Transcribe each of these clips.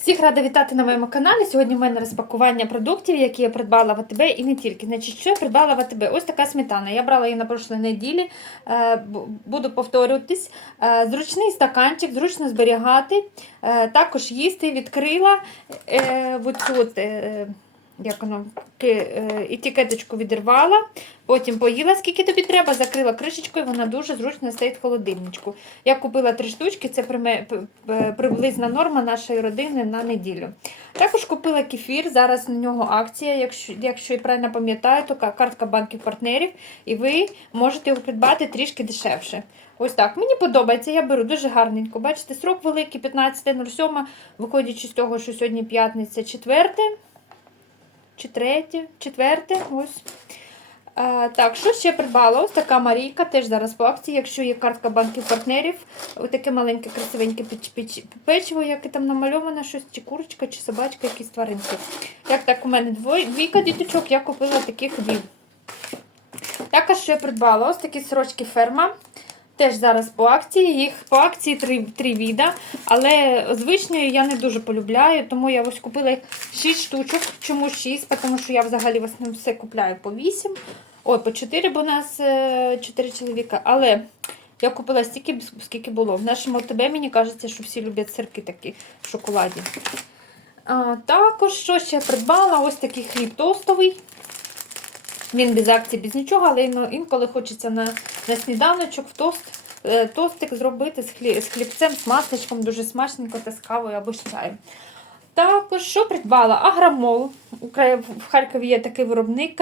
Всіх рада вітати на моєму каналі. Сьогодні в мене розпакування продуктів, які я придбала в АТБ і не тільки. Значить, що я придбала в АТБ? Ось така сметана. Я брала її на прошлій неділі, Е, буду повторюватись. Е, Зручний стаканчик, зручно зберігати. Е, Також їсти відкрила от, е, як воно, ки- е, етикеточку відірвала, потім поїла, скільки тобі треба, закрила кришечкою, вона дуже зручно стоїть в холодильничку. Я купила три штучки, це приблизна норма нашої родини на неділю. Також купила кефір, зараз на нього акція, якщо, якщо я правильно пам'ятаю, то картка банків партнерів, і ви можете його придбати трішки дешевше. Ось так. Мені подобається, я беру дуже гарненько. Бачите, срок великий, 15.07, виходячи з того, що сьогодні п'ятниця, четверте. Чи третє, четверте, ось. А, так, що ще придбала? Ось така Марійка, теж зараз по акції, якщо є картка банків партнерів. Ось таке маленьке, красивеньке печ- печ- печиво, яке там намальовано, щось, чи курочка, чи собачка, якісь тваринки. Як так, у мене двоє, двійка діточок, я купила таких дві. Також я придбала ось такі сорочки ферма. Теж зараз по акції. Їх по акції три, три віда. Але звичною я не дуже полюбляю, тому я ось купила їх 6 штучок. Чому 6? Тому що я взагалі в все купляю по 8. Ой, по 4, бо у нас 4 чоловіка. Але я купила стільки, скільки було. В нашому ТБ мені кажеться, що всі люблять сирки такі в шоколаді. А, також що ще придбала? Ось такий хліб тостовий. Він без акції, без нічого, але інколи хочеться на, на сніданочок в тост, е, тостик зробити з, хлі, з хлібцем, з масличком, дуже смачненько та з кавою або з чаєм. Також що придбала? Агромол. В Харкові є такий виробник.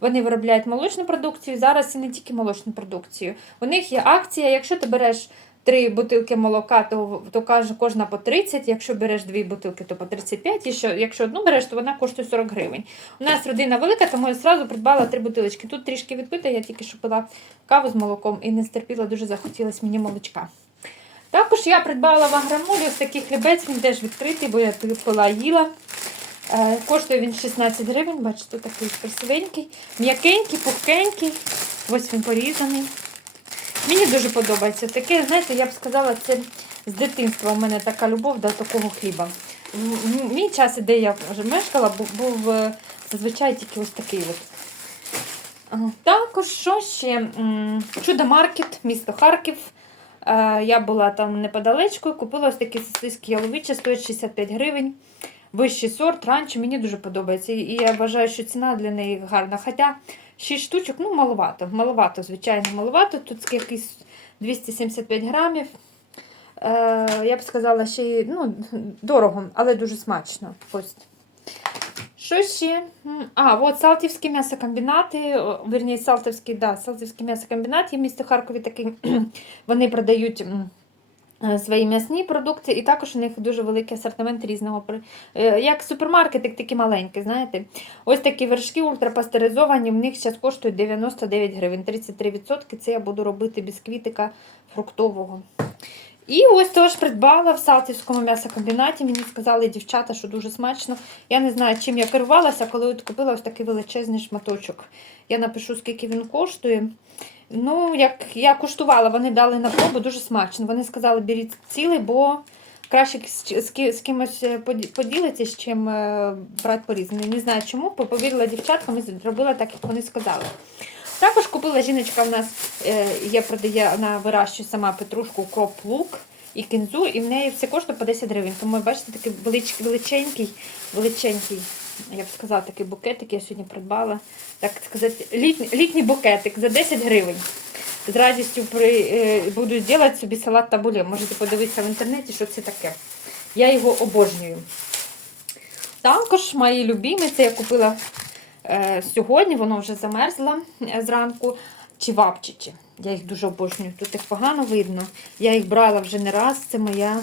Вони виробляють молочну продукцію. Зараз і не тільки молочну продукцію. У них є акція. Якщо ти береш три бутилки молока, то, то кожна по 30. Якщо береш дві бутилки, то по 35. І що, якщо одну береш, то вона коштує 40 гривень. У нас родина велика, тому я одразу придбала три бутилочки. Тут трішки відпита, я тільки що пила каву з молоком і не стерпіла, дуже захотілося мені молочка. Також я придбала в агромолі ось такий хлібець, він теж відкритий, бо я пила їла. Е, Коштує він 16 гривень, бачите, такий красивенький, м'якенький, пухкенький. Ось він порізаний. Мені дуже подобається. Таке, знаєте, я б сказала, це з дитинства у мене така любов до такого хліба. В- Мій час, де я вже мешкала, був, був е, зазвичай тільки ось такий от. Також що ще? Чудо-маркет, місто Харків. Е, Я була там неподалечко, купила ось такі сосиски яловичі, стоять 65 гривень. Вищий сорт, ранчо, мені дуже подобається. І я вважаю, що ціна для неї гарна. Хоча 6 штучок, ну, маловато. Маловато, звичайно, маловато. Тут якийсь 275 грамів. Е, я б сказала, ще й, ну, дорого, але дуже смачно. Ось. Що ще? А, от Салтівські м'ясокомбінати, вірні, Салтівський, да, Салтівський м'ясокомбінат є в місті Харкові такий. Вони продають свої м'ясні продукти, і також у них дуже великий асортимент різного. е, Як супермаркет, так такі маленькі, знаєте. Ось такі вершки ультрапастеризовані, в них зараз коштують 99 гривень, 33%. Це я буду робити бісквітика фруктового. І ось теж придбала в Салтівському м'ясокомбінаті. Мені сказали дівчата, що дуже смачно. Я не знаю, чим я керувалася, коли от купила ось такий величезний шматочок. Я напишу, скільки він коштує. Ну, як я куштувала, вони дали на пробу дуже смачно. Вони сказали, беріть цілий, бо краще з, з, ки- з кимось е, поді- чим е, брати порізаний. Не знаю чому, бо повірила дівчаткам і зробила так, як вони сказали. Також купила жіночка в нас, е, є продає, вона вирощує сама петрушку, укроп, лук і кінзу, і в неї все коштує по 10 гривень. Тому бачите, такий велич, величенький, величенький, я б сказала, такий букетик я сьогодні придбала. Так сказати, літній, літній букетик за 10 гривень. З радістю при, е, буду робити собі салат табуле. Можете подивитися в інтернеті, що це таке. Я його обожнюю. Також мої любимі, це я купила е, сьогодні, воно вже замерзло е, зранку. Чівапчичі. Я їх дуже обожнюю. Тут їх погано видно. Я їх брала вже не раз. Це моя.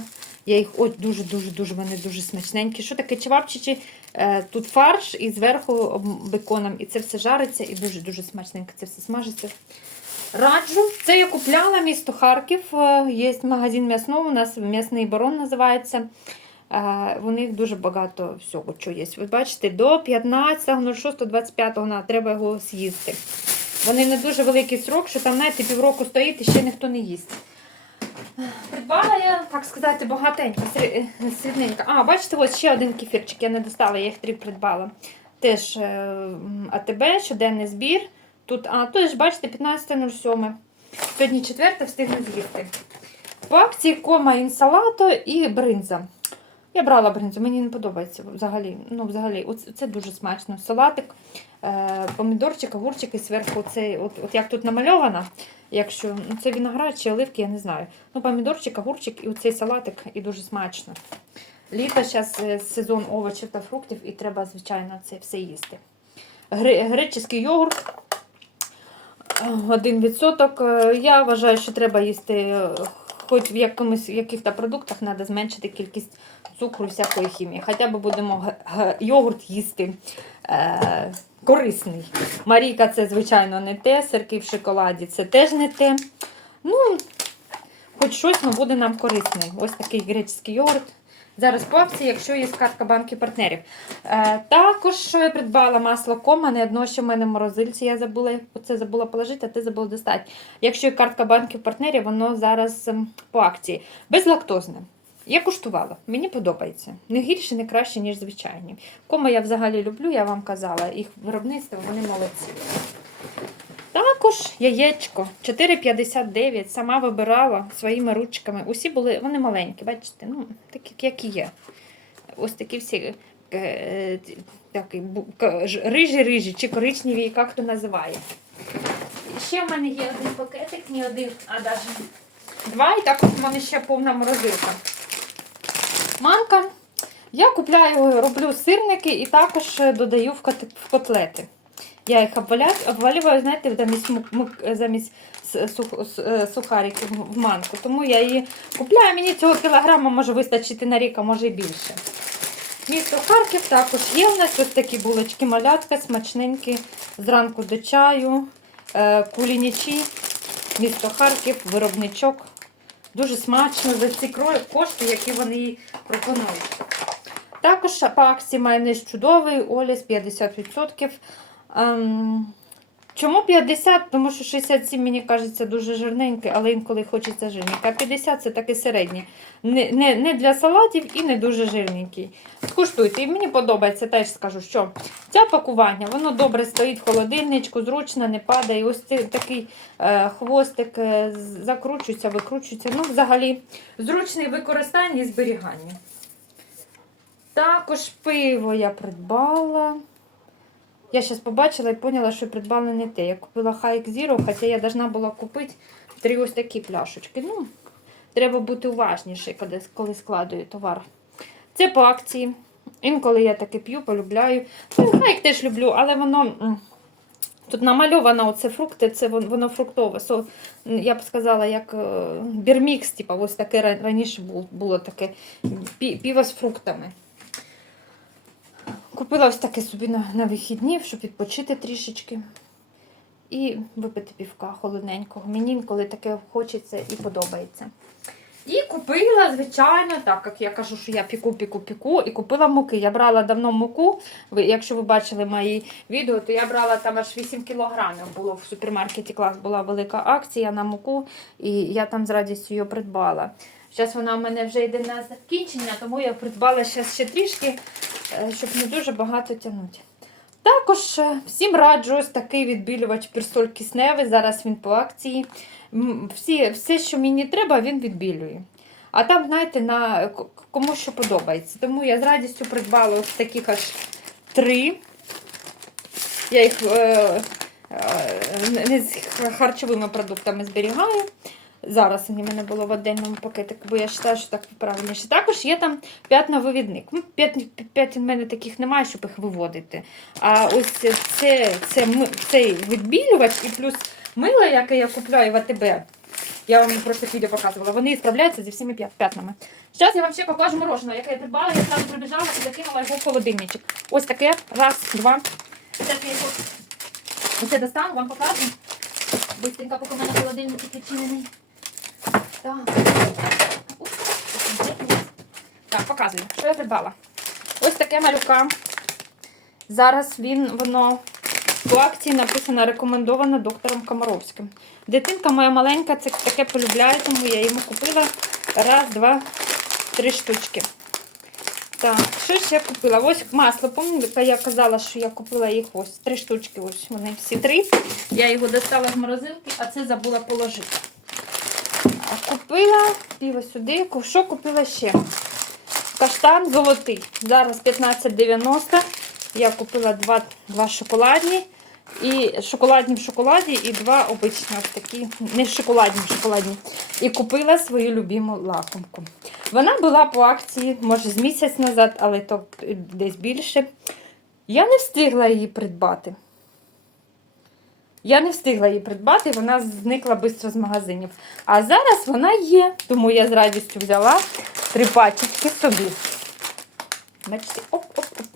Я їх ось дуже-дуже-дуже вони дуже смачненькі. Що таке чевапчичі? Е, тут фарш і зверху беконом. І це все жариться і дуже-дуже смачненько це все смажиться. Раджу. Це я купляла місто Харків. Е, Є магазин м'ясного, у нас м'ясний барон називається. Е, У них дуже багато всього, що є. Ви бачите, до 15.06.25 на треба його з'їсти. Вони не дуже великий срок, що там, знаєте, півроку стоїть і ще ніхто не їсть. Придбала я, так сказати, багатенько, срі- е, срібненько. А, бачите, ось ще один кефірчик, я не достала, я їх три придбала. Теж е, АТБ, щоденний збір. Тут, а, теж, бачите, 15.07. Сьогодні четверте, встигну з'їсти. По акції кома інсалато і бринза. Я брала бринзу, мені не подобається взагалі. Ну, взагалі, це дуже смачно. Салатик, е, помідорчик, огурчик і зверху цей, от, от як тут намальовано, якщо ну, це виноград чи оливки, я не знаю. Ну, помідорчик, огурчик і оцей салатик і дуже смачно. Літо зараз сезон овочів та фруктів, і треба, звичайно, це все їсти. Гри, греческий йогурт. е, Один відсоток. Е, Я вважаю, що треба їсти, е, хоч в якомусь яких-то продуктах треба зменшити кількість цукру і всякої хімії. Хоча б будемо йогурт їсти е, корисний. Марійка це, звичайно, не те. Сирки в шоколаді це теж не те. Ну, хоч щось ну, буде нам корисний. Ось такий греческий йогурт. Зараз по акції, якщо є картка банки партнерів. Е, також що я придбала масло кома, не одно, що в мене в морозильці. Я забула це забула положити, а ти забула достати. Якщо є картка банки партнерів, воно зараз ем, по акції. Безлактозне. Я куштувала, мені подобається. Не гірше, не краще, ніж звичайні. Кома я взагалі люблю, я вам казала. Їх виробництво, вони молодці. Також яєчко 4,59. Сама вибирала своїми ручками. Усі були, вони маленькі, бачите, ну, такі, як і є. Ось такі всі е, рижі-рижі чи коричневі, як хто називає. Ще в мене є один пакетик, не один, а навіть два, і також в мене ще повна морозилка. Манка. Я купляю, роблю сирники і також е, додаю в котлети. Я їх обвалюваю, знаєте, замість, замість е, сухариків в манку. Тому я її купляю. Мені цього кілограма може вистачити на рік, а може і більше. Місто Харків також є у нас ось такі булочки малятка, смачненькі, зранку до чаю, е, кулінічі, місто Харків, виробничок. Дуже смачно за ці кошти, які вони їй пропонують. Також по акції майонез чудовий, Оліс 50%. Ем, чому 50? Тому що 67, мені кажеться, дуже жирненький, але інколи хочеться жирненький. А 50 це таке середнє. Не, не, не для салатів і не дуже жирненький. Скуштуйте. І мені подобається, теж скажу, що це пакування, воно добре стоїть в холодильничку, зручно, не падає. Ось такий е, хвостик е, закручується, викручується. Ну, взагалі, зручний в використанні і зберіганні. Також пиво я придбала. Я зараз побачила і поняла, що придбала не те. Я купила Hike Zero, хоча я должна була купити три ось такі пляшечки. Ну, треба бути уважніше, коли, складую товар. Це по акції. Інколи я таке п'ю, полюбляю. Ну, Hike теж люблю, але воно. Тут намальовано оце фрукти, це воно фруктове. М, я б сказала, як е, бірмікс, типу, ось таке раніше було таке піво з фруктами. Купила ось таке собі на, на вихідні, щоб відпочити трішечки. І випити півка холодненького. Мені інколи таке хочеться і подобається. І купила, звичайно, так як я кажу, що я піку, піку, піку, і купила муки. Я брала давно муку. Ви, якщо ви бачили мої відео, то я брала там аж 8 кілограмів. Було в супермаркеті клас, була велика акція на муку, і я там з радістю її придбала. Зараз вона в мене вже йде на закінчення, тому я придбала зараз ще трішки, щоб не дуже багато тягнути. Також е, всім раджу ось такий відбілювач пірсоль кисневий. Зараз він по акції. Всі, все, що мені треба, він відбілює. А там, знаєте, на кому що подобається. Тому я з радістю придбала ось таких аж три. Я їх е, е, не з харчовими продуктами зберігаю. Зараз вони в мене було в отдельному пакетику, бо я вважаю, що так правильніше. Також є там п'ятновивідник. Ну, п'ять, в мене таких немає, щоб їх виводити. А ось це, це, ми- цей відбілювач і плюс мило, яке я купляю в АТБ. Я вам просто відео показувала. Вони справляються зі всіми п'ятнами. Зараз я вам ще покажу мороженое, яке я придбала. Я зразу прибіжала і закинула його в холодильничок. Ось таке. Раз, два. Оце достану, вам покажу. Быстренько, поки в мене холодильник відчинений. Так. Так, показую, що я придбала. Ось таке малюка. Зараз він, воно по акції написано рекомендовано доктором Комаровським. Дитинка моя маленька це таке полюбляє, тому я йому купила Раз, два, три штучки. Так, що ж я купила? Ось масло. Пам'ятаєте, я казала, що я купила їх ось три штучки. Ось вони всі три. Я його достала з морозилки, а це забула положити. Купила пиво сюди. Що купила ще? Каштан золотий. Зараз 15,90. Я купила два, два шоколадні. І шоколадні в шоколаді, і два обичні, ось такі, не шоколадні, шоколадні. І купила свою любиму лакомку. Вона була по акції, може, з місяць назад, але то десь більше. Я не встигла її придбати. Я не встигла її придбати, вона зникла швидко з магазинів. А зараз вона є, тому я з радістю взяла три пачечки собі. Бачите, оп-оп-оп.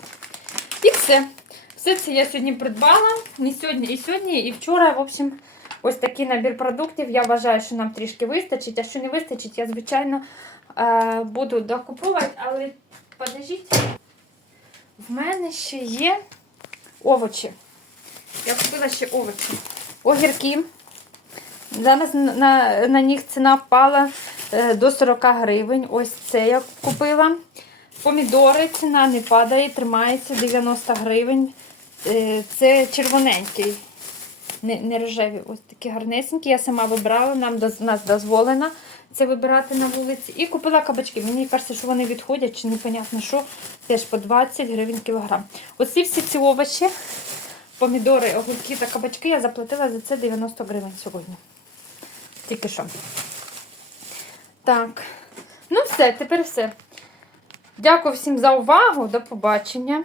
І все. Все це я сьогодні придбала. Не сьогодні, і сьогодні, і вчора. В общем, ось такий набір продуктів. Я вважаю, що нам трішки вистачить. А що не вистачить, я, звичайно, е, буду докуповувати. Але подождіть, в мене ще є овочі. Я купила ще овочі. Огірки. Зараз на, на, них ціна впала е, до 40 гривень. Ось це я купила. Помідори ціна не падає, тримається 90 гривень. Е, Це червоненький, не, не рожеві, ось такі гарнесенькі. Я сама вибрала, нам нас дозволено це вибирати на вулиці. І купила кабачки. Мені кажеться, що вони відходять, чи непонятно що, теж по 20 гривень кілограм. Оці всі ці овочі, помідори, огурки та кабачки я заплатила за це 90 гривень сьогодні. Тільки що. Так. Ну все, тепер все. Дякую всім за увагу. До побачення.